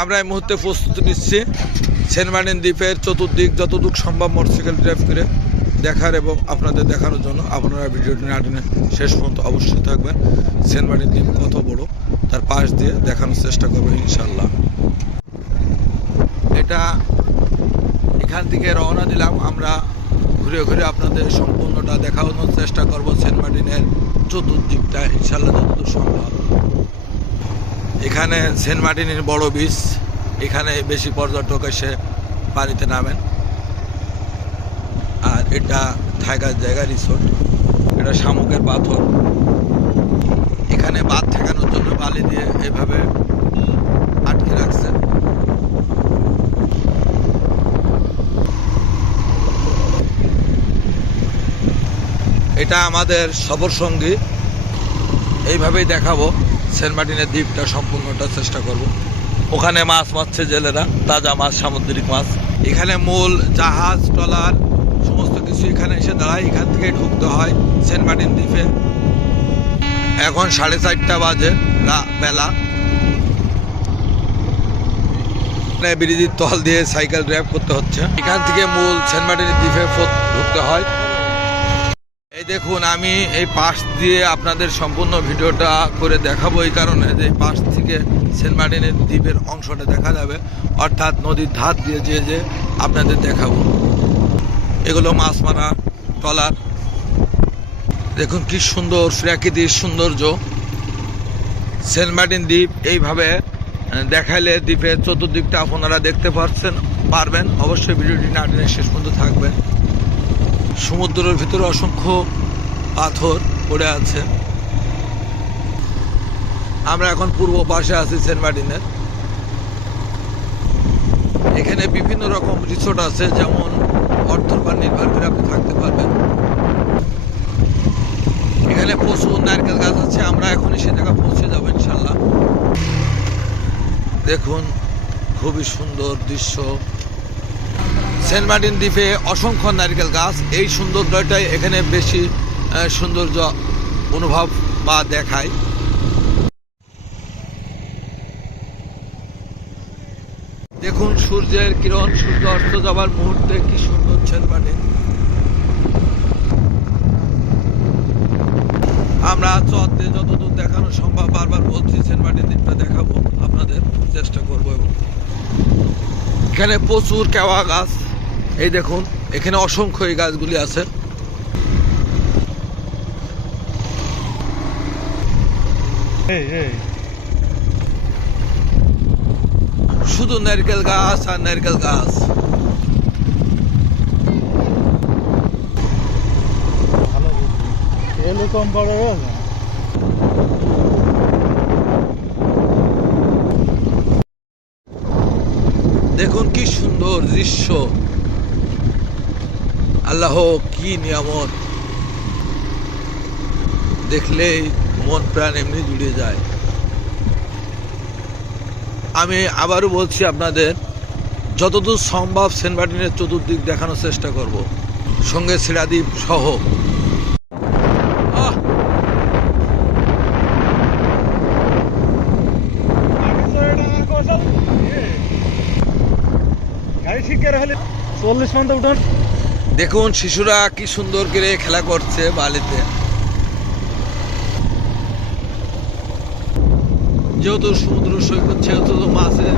আমরা এই মুহূর্তে প্রস্তুতি নিচ্ছি সেন্ট মার্টিন দ্বীপের চতুর্দিক যতদূর সম্ভব মোটরসাইকেল ড্রাইভ করে দেখার এবং আপনাদের দেখানোর জন্য। আপনারা ভিডিওটি না টেনে শেষ পর্যন্ত অবশ্যই থাকবেন। সেন্ট মার্টিন দ্বীপ কত বড় তার পাশ দিয়ে দেখানোর চেষ্টা করবো ইনশাল্লাহ। এটা এখান থেকে রওনা দিলাম, আমরা ঘুরে ঘুরে আপনাদের সম্পূর্ণটা দেখানোর চেষ্টা করব সেন্ট মার্টিনের চতুর্দিকটা ইনশাল্লাহ যতদূর সম্ভব। এখানে সেন্ট মার্টিনের বড় বিচ, এখানে বেশি পর্যটক এসে পানিতে নামেন। আর এটা থাকার জায়গা রিসোর্ট, এটা শামুকের পাথর। এখানে বাঁধ ঠেকানোর জন্য বালি দিয়ে এভাবে আটকে রাখছে। এটা আমাদের সফর সঙ্গী, এইভাবেই দেখাবো সেন্ট মার্টিনের দ্বীপটা সম্পূর্ণটা চেষ্টা করব। ওখানে মাছ মারছে জেলেরা, তাজা মাছ, সামুদ্রিক মাছ। এখানে মূল জাহাজ ট্রলার সমস্ত কিছু এখানে এসে দাঁড়ায়। এখান থেকে ঢুকতে হয় সেন্ট মার্টিন দ্বীপে। এখন 4:30 বাজে বেলা। ব্রিজের তল দিয়ে সাইকেল ড্রাইভ করতে হচ্ছে। এখান থেকে মূল সেন্ট মার্টিনের দ্বীপে ঢুকতে হয়। এই দেখুন, আমি এই পাশ দিয়ে আপনাদের সম্পূর্ণ ভিডিওটা করে দেখাবো এই কারণে যে পাশ থেকে সেন্ট মার্টিনের দ্বীপের অংশটা দেখা যাবে, অর্থাৎ নদীর ধার দিয়ে যে আপনাদের দেখাবো। এগুলো মাছ মারা ট্রলার। দেখুন কি সুন্দর প্রাকৃতিক সৌন্দর্য। সেন্ট মার্টিন দ্বীপ এইভাবে দেখাইলে দ্বীপের চতুর্দিকটা আপনারা দেখতে পারবেন। অবশ্যই ভিডিওটি না টেনে শেষ পর্যন্ত থাকবেন। সমুদ্রের ভিতরে অসংখ্য পাথর পড়ে আছে। আমরা এখন পূর্ব পাশে আছি সেন্ট মার্টিনের। এখানে বিভিন্ন রকম রিসোর্ট আছে, যেমন অর্থের উপর নির্ভর করে আপনি থাকতে পারবেন। এখানে প্রচুর নারকেল গাছ আছে, আমরা এখনই সে জায়গা পৌঁছে যাবো ইনশাল্লাহ। দেখুন খুবই সুন্দর দৃশ্য। সেন্ট মার্টিন দ্বীপে অসংখ্য নারকেল গাছ, এই সৌন্দর্যটাই এখানে বেশি সৌন্দর্য অনুভব বা দেখায়। দেখুন সূর্যের কিরণ, সূর্য অস্ত যাবার মুহূর্তে কি সুন্দর সেন্ট মার্টিন। আমরা চলতে যতদূর দেখানো সম্ভব, বারবার বলছি সেন্ট মার্টিন দ্বীপটা দেখাবো, আপনাদের চেষ্টা করবো। এবং এখানে প্রচুর কেওয়া গাছ, এই দেখুন এখানে অসংখ্য এই গাছগুলি আছে। শুধু নারকেল গাছ আর নারকেল গাছ। দেখুন কি সুন্দর দৃশ্য। আল্লাহ কি নিয়ামত, দেখলেই মন প্রাণ এমনি জুড়ে যায়। আমি আবারও বলছি আপনাদের, যতদূর সম্ভব সেন্ট মার্টিনের চতুর্দিক দেখানোর চেষ্টা করব, সঙ্গে শিলাদ্বীপ সহ। দেখুন শিশুরা কি সুন্দর করে খেলা করছে বালিতে। যেহেতু সমুদ্র সৈকত, সেহেতু মাছের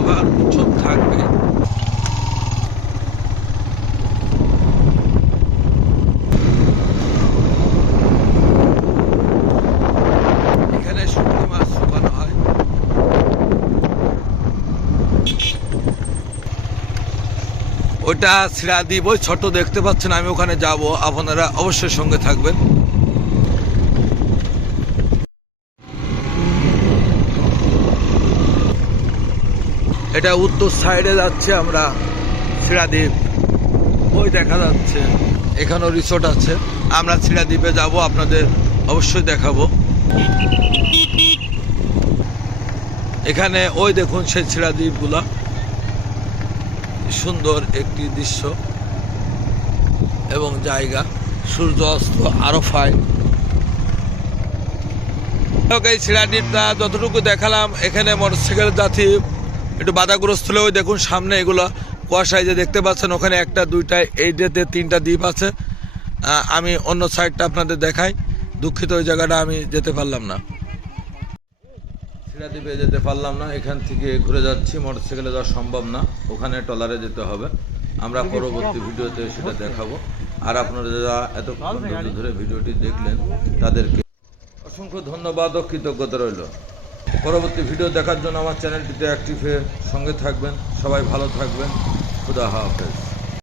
আবার উৎসব থাকবে। এখানে শুকনো মাছ শুকানো হয়। ওইটা শিলাদ্বীপ, ওই ছোট দেখতে পাচ্ছেন, আমি ওখানে যাব, আপনারা অবশ্যই সঙ্গে থাকবেন। এটা উত্তর সাইডে যাচ্ছে আমরা শিলাদ্বীপ, ওই দেখা যাচ্ছে। এখানেও রিসোর্ট আছে, আমরা শিলাদ্বীপে যাব, আপনাদের অবশ্যই দেখাবো। এখানে ওই দেখুন সেই শিলাদ্বীপগুলা, সুন্দর একটি দৃশ্য এবং জায়গা। সূর্য অস্ত আরফায়। এই শিলাদ্বীপটা যতটুকু দেখালাম, এখানে মোটরসাইকেল জাতি একটু বাধাগ্রস্ত হলেও দেখুন সামনে এগুলো কুয়াশায় যে দেখতে পাচ্ছেন, ওখানে একটা দুইটা এইটাতে 3টা দ্বীপ আছে। আমি অন্য সাইডটা আপনাদের দেখাই। দুঃখিত, ওই জায়গাটা আমি যেতে পারলাম না, সিরা দ্বীপে যেতে পারলাম না। এখান থেকে ঘুরে যাচ্ছি, মোটরসাইকেলে যাওয়া সম্ভব না, ওখানে ট্রলারে যেতে হবে। আমরা পরবর্তী ভিডিওতে সেটা দেখাবো। আর আপনারা যারা এতক্ষণ ধরে ভিডিওটি দেখলেন তাদেরকে অসংখ্য ধন্যবাদ ও কৃতজ্ঞতা রইল। পরবর্তী ভিডিও দেখার জন্য আমার চ্যানেলটিতে অ্যাক্টিভ হয়ে সঙ্গে থাকবেন। সবাই ভালো থাকবেন। খুদা হাফেজ।